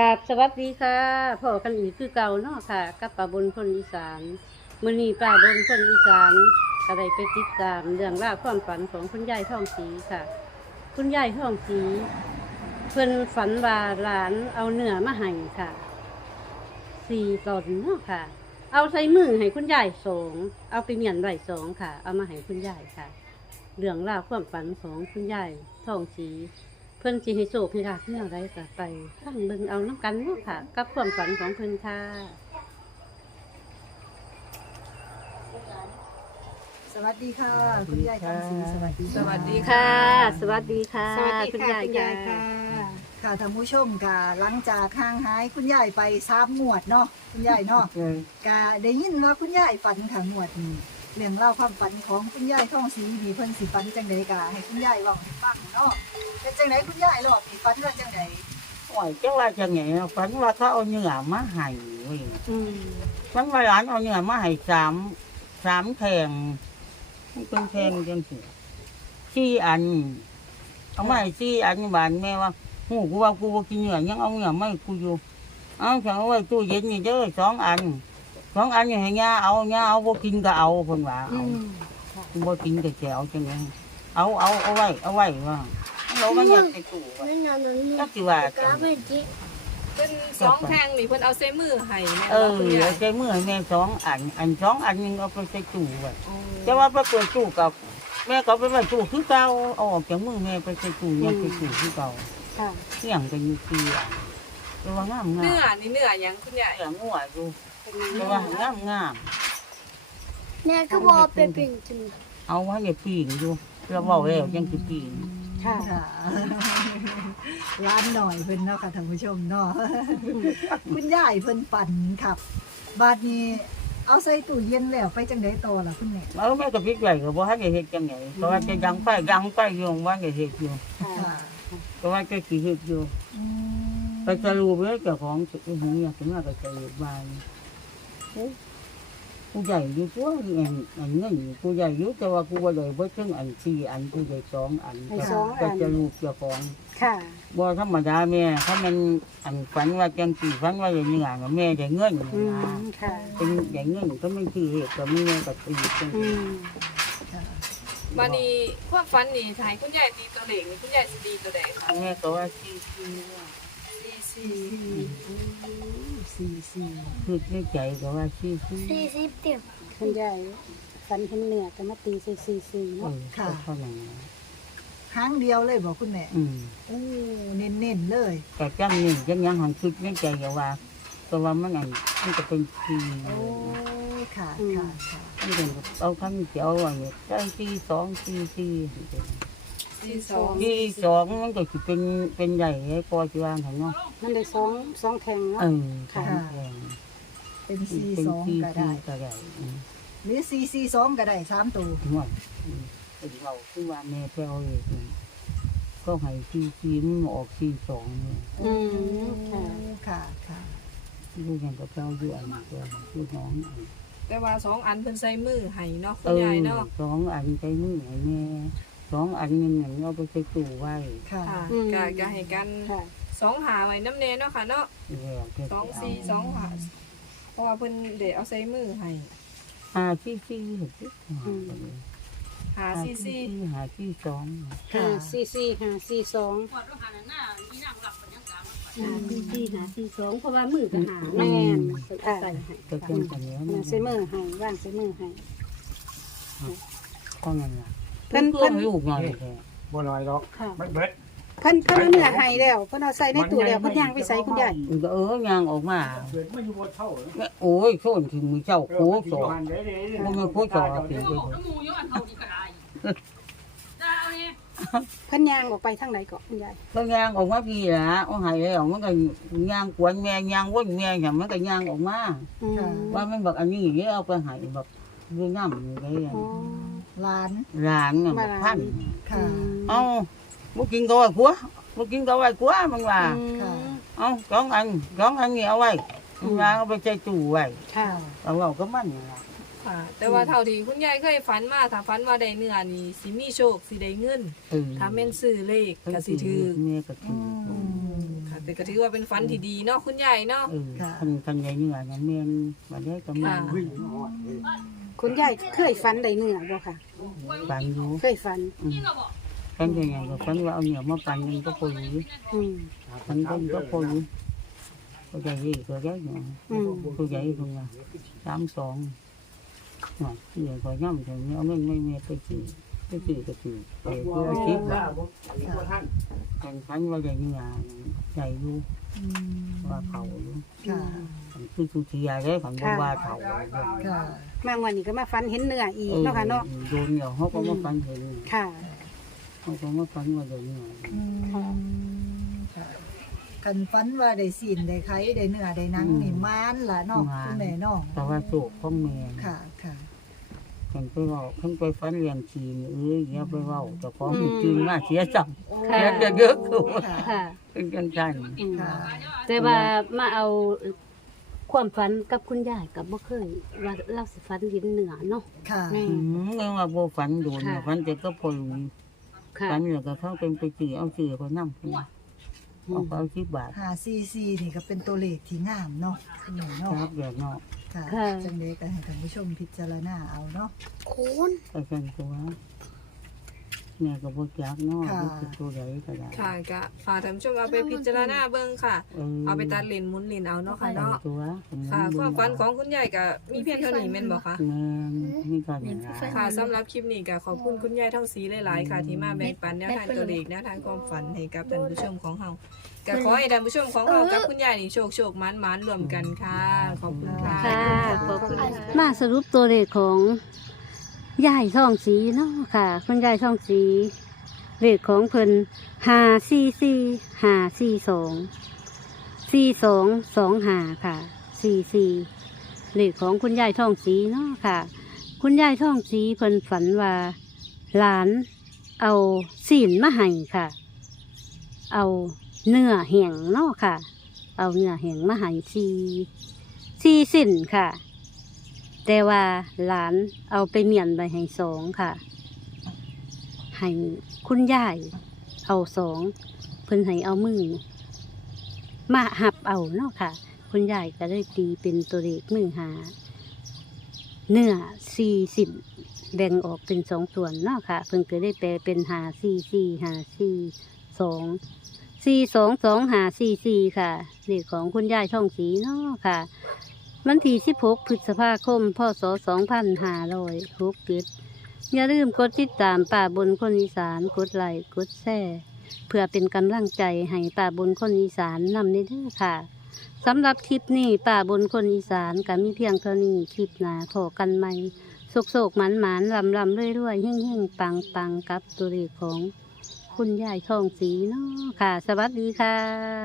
กราบสวัสดีค่ะพ่อกันอีกคือเก่าเนาะค่ะ กับป่าบนคนอีสานมือนีป่าบนคนอีสานก็ได้ไปติดตามเรื่องราวความฝันของคุณยายท่องสีค่ะ คุณยายท่องสี เพิ่นฝันว่าหลานเอาเนื้อมาให้ค่ะสี่ตนเนาะค่ะ เอาใส่มือให้คุณยายสองเอาไปเมียนไว้สองค่ะ เอามาให้คุณยายค่ะ เรื่องราวความฝันของคุณยายท่องสี เพิ่นสิให้โชคให้ลาภแนวใดก็ไปฟังเบิ่งเอาน้ำกันเนาะค่ะ กับความฝันของเพิ่นค่ะสวัสดีค่ะ คุณยายคำศรีสวัสดีสวัสดีค่ะ สวัสดีค่ะสวัสดีคุณค่ะยายคุณยายค่ะค่ะ ค่ะท่านผู้ชมกะหลังจากห่างหายคุณยายไปสามงวดเนาะคุณยายเนาะกะได้ยินว่าคุณยายฝันค่ะงวดนี้ เรื่องเล่าวความฝันของคุณยายท่องสีมีเพิ่นสิฝันจังไดกะให้คุณยายเว้าให้ฟังเนาะเป็นจังไดคุณยายรอบนี้ฝันว่าจังไดโอ้ยจังว่าจะไงฝันว่าเขาเอาเนื้อมาให้เว้ยอืมฝันว่าหลานเอาเนื้อมาให้สามสามแทงมันเป็นแทงจังสิสี่อันเอามาให้สี่อันบานแม่ว่าหูกูว่ากูบ่กินเนื้อยังเอาเนื้อไม่กูอยู่เอาฉันเอาไว้ตู้เย็นนี่เด้อสองอัน สองอันนี่ให้ย่าเอาย่าเอาบ่กินก็เอาคนว่าอืเอามกูบ่กินก็แจวจังไงเอาเอาเอาไว้เอาไว้ว่าเรามันอยากใส่ตู้ไว้ก็สิว่าจังเป็นสองแทงนี่เพิ่นเอาใส่มือให้แม่เออว่าคุณยายใช้มือให้แม่สองอัน อันสองอันหนึงเอาไปใส่ตู้ไว้โอ้แต่ว่าไปเปิดตู้กับแม่ก็เอาไปไว้ตู้คือเก่าเอาออกจากมือแม่ไปใส่ตู้ยังใส่ตู้คือเก่าค่ะเสี่ยงกันอยู่สี่อัน แต่ว่างามงามเนื้อนี่เนื้อหยังคุณยายเสี่ยงงัวอยู่แต่ว่างามงามแม่ก็บอกเป็นปิ่งจริงเอาไว้ในปีงอยู่เราบอกแล้วยังสิปีงค่ะค่ะร้านหน่อยเพิ่นเนาะค่ะท่านผู้ชมเนาะ คุณยายเพิ่นฝันครับ บาดนี้เอาใส่ตู้เย็นแล้วไปจังไดต่อล่ะคุณแม่เอาแม่ก็พิจารณาก็บ่ให้ได้เฮ็ดจังไงเพราะว่าจะยังไปยังไปอยู่ว่าได้เฮ็ดอยู่ค่ะค่ะเพราะว่าจะสิเฮ็ดอยู่ อืมไปสรุปแล้วเจ้าของสิหูอยากถึงว่าก็สรุปมาโอ้ผู้ใหญ่อยู่ตัวอันอันเงินผู้ใหญ่อยู่แต่ว่ากูบ่ได้บ่ถึงอันสี่อันกูได้สองอันให้สองอัน ก็จะรูปเจ้าของค่ะ บ่ธรรมดาแม่ถ้ามันอันฝันว่าจังสี่ฝันว่าอย่างนี้อะแม่ได้เงินอืมนะค่ะ เป็นได้เงินก็ไม่คือเหตุก็มีแม่ก็ตีจังอืซี่มมานี่ความฝันนี่ถ้าให้คุณยายตีตัวเลขนี่คุณยายสิตีตัวใดคะแม่ก็ว่าสี่สี่ สี่สี่สี่สี่คือในใจก็ว่าสี่สี่สี่สิบเต็มคุณยายฝันเห็นเนื้อก็มาตีใส่ซีซีเอเนาะอก็เท่านั้นนะครั้งเดียวเลยบอกคุณแม่อืมโอ้เน้นๆเลยแต่จังนี่จังยังหันคิดในใจอย่าว่าแต่ว่ามันอันมันจะเป็นทีโอ้ค่ะค่ะค่ะมันเป็นเอาคำเสียวว่าเนี่ยได้ที่สองที่ที่ สี่สองที่สองมันก็จะเป็นเป็นใหญ่ไอ้ปอจีวางเห็นเนาะมันได้สองสองแทงเนาะเออค่ะค่ะเป็นสี่เป็นสองที่ก็ได้ก็ได้อืมหรือสี่สี่สองก็ได้สามตัวหมดอืมเป็นเราคือว่าแม่ไปเอาเองก็ให้ที่ที่มันออกที่สองเนี่ยอืมค่ะค่ะค่ะลูกยังก็เจ้าอยู่อันนี้ตัวลูกน้องอัน แต่ว่าสองอันเพิ่นใส่มือให้เนาะคุเออยณายเนาะ สองอันใจมือให้แม่ สองอันหนึงอันเอาไปใส่ตู้ไว้ค่ะค่ะอืมก็ก็ให้กันค่ะสองหาไว้น้ำแน่เนาะค่ะเนาะแล้วก็สองสี่สองหาเพราะว่าเพิ่นได้เอาใส่มือให้หาที่ที่เห็นที่อืมหาสี่สี่หาที่สองห้าซีซีห้าซีสองหาซีซีหาซีสองเพราะว่ามือก็หาแม่นค่ะใส่ให้ก็เป็นกันแล้วค่ะใส่มือให้ว่างใส่มือให้ ก็นั่นล่ะ เพิ่เพิ่นนเพิ่เพิ่นนลูกน้อยแท้บ่น้อยหรอกค่ะมันเบิดเพิ่นเพิ่นเอาเนื้อให้แล้วเพิ่นเอาใส่ในตู้แล้วเพิ่นย่างไปใส่คุณยายมันก็เออย่างออกมา เบิดมันอยู่บ่เท่าเลยแม่โอ้ยโซนถึงมือเจ้าโคสอมันเด้เด้เด้บ่มีโคสอสิเพิ่นย่างออกไปทางไหนเกาะคุณยายเพิ่นย่างออกมาพี่ล่ะเอาให้แล้วมันก็ย่างกวนแม่ย่างวนแม่หยังมันก็ย่างออกมาอืมว่ามันบอกอันนี้เดี๋ยวเอาไปให้แบบดูน้ำอยู่ได้ อ๋อร้านร้านน่ะมาบักร้านพันค่ะ เอ้าบ่กินก็ไว้กัวบ่กินก็ไว้กัวมันว่าอืมค่ะ เอ้าสองอันสองอันนี้เอาไว้มันว่าเอาไปใส่ตู้ไว้ค่ะ เอาเราก็มันนี่ล่ะค่ะ แต่ว่าเท่าที่คุณยายเคยฝันมาถ้าฝันว่าได้เนื้อนี่สิมีโชคสิได้เงินเออถ้าแม่นซื้อเลขก็สิถือแม่ก็ถืออืมค่ะแต่ก็ถือว่าเป็นฝันที่ดีเนาะคุณยายเนาะ เออคันคันใหญ่เหนือนะแม่นบัดนี้ก็แม่น ค่ะ วิ่งหอดเลย คุณยายเคยฝันได้เนื้อบ่ค่ะปันอยู่เคยฝัน อืมคันใหญ่ๆก็คันว่าเอาเหนือมาปันมันก็พออยู่อืมมันก็ก็พออยู่ก็ใหญ่ดีก็ใหญ่เนาะอืมตัวใหญ่ตรงนี้สามสองเนาะเดี๋ยวก็ย่ำถึงเอาเงินไม่มีไปจี ไปจีก็จีไปเพื่อคิดว่าแข่งขันว่าใหญ่เหนือใหญ่อยู่อืมว่าเขาอยู่ค่ะคือสุธียาได้ของว่าเขาค่ะมาวันนี้ก็มาฝันเห็นเนื้ออีกเนาะค่ะเนาะโดนเดี๋ยวเขาก็มาฟันเห็นค่ะเขาก็มาฟันว่าเดี๋ยวนี้อืมค่ะคันฝันว่าได้ศีลได้ไข่ได้เนื้อได้นังนี่มานล่ะเนาะคุณแม่เนาะแต่ว่าโศกพ่อแม่ค่ะค่ะ ฉันไปเว่าเพิ่งไปฟันเรียงชีนเอ้ยอย่าไปเว่าเจ้าของจริงมาเสียจังค่ะเสียจะเยอะคือค่ะค่ะเป็นกันกันอืมค่ะแต่ว่ามาเอาความฝันกับคุณยายกับบ่เคยว่าเราสิฝันเห็นเหนือเนาะ ค่ะแม่อืมเรื่องว่าโบฟันโดนเนี่ยฟันแต่ก็พอรู้ค่ะฟันเนี่ยก็เขาเป็นไปจีเอาจีก็นั่ง เอาไปเอาสิบบาทหาซีซีนี่ก็เป็นตัวเลขที่งามเนาะคุณแม่เนาะครับเดี๋ยวเนาะค่ะค่ะ จังเด็กก็ให้ท่านผู้ชมพิจารณาเอาเนาะคุณไปกันตัว แม่ก็บ่จักเนาะค่ะมันคือตัวใดก็ได้ค่ะก็ฝากท่านผู้ชมเอาไปพิจารณาเบิ่งค่ะ เอาไปตัดเลนหมุนเลนเอาเนาะค่ะเอาเนาะตัวค่ะความฝันของคุณยายก็มีเพียงเท่านี้แม่นบ่คะ แม่นมีกันอย่างไรค่ะสำหรับคลิปนี้ก็ขอบคุณคุณยายท่องสีหลายๆค่ะ ที่มาแบ่งปันแนวทางตัวเลขแนวทางความฝันให้กับท่านผู้ชมของเฮาก็ขอให้ท่านผู้ชมของเฮากับคุณยายนี่โชคโชคมันมันรวมกันค่ะ ขอบคุณค่ะ ค่ะขอบคุณมาสรุปตัวเลขของ ยายท่องสีเนาะค่ะคุณยายท่องสีเลขของเพิ่นห้าสี่สี่ห้าสี่สองสี่สองสองห้าค่ะสี่สี่เลขของคุณยายท่องสีเนาะค่ะ คุณยายท่องสีเพิ่นฝันว่าหลานเอาศีลมาให้ค่ะ เอาเนื้อแห้งเนาะค่ะ เอาเนื้อแห้งมาให้สีสี่สินค่ะ แต่ว่าหลานเอาไปเมียนไปให้สองค่ะ ให้คุณยายเอาสองเพิ่นให้เอามือมาหับเอาเนาะค่ะ คุณยายก็ได้ตีเป็นตัวเลขหนึ่งหา เนื้อสี่สินแบ่งออกเป็นสองส่วนเนาะค่ะ เพิ่นก็ได้แปลเป็นหาสี่สี่หาสี่สองสี่สองสองหาสี่สี่ค่ะเลขของคุณยายท่องสีเนาะค่ะ วันที่16พฤษภาคม พศ 2567อย่าลืมกดติดตามป่าบนคนอีสานกดไลค์กดแชร์เพื่อเป็นกำลังใจให้ป่าบนคนอีสานนำในเด้อค่ะสำหรับคลิปนี้ป่าบนคนอีสานก็มีเพียงเท่านี้คลิปหนาพอกันใหม่โศกโศกหมันหมันลำลำเรื่อยเรื่อยๆเฮ่งเฮ่งปังปังกับตัวเลขของคุณยายทองสีเนาะค่ะ สวัสดีค่ะ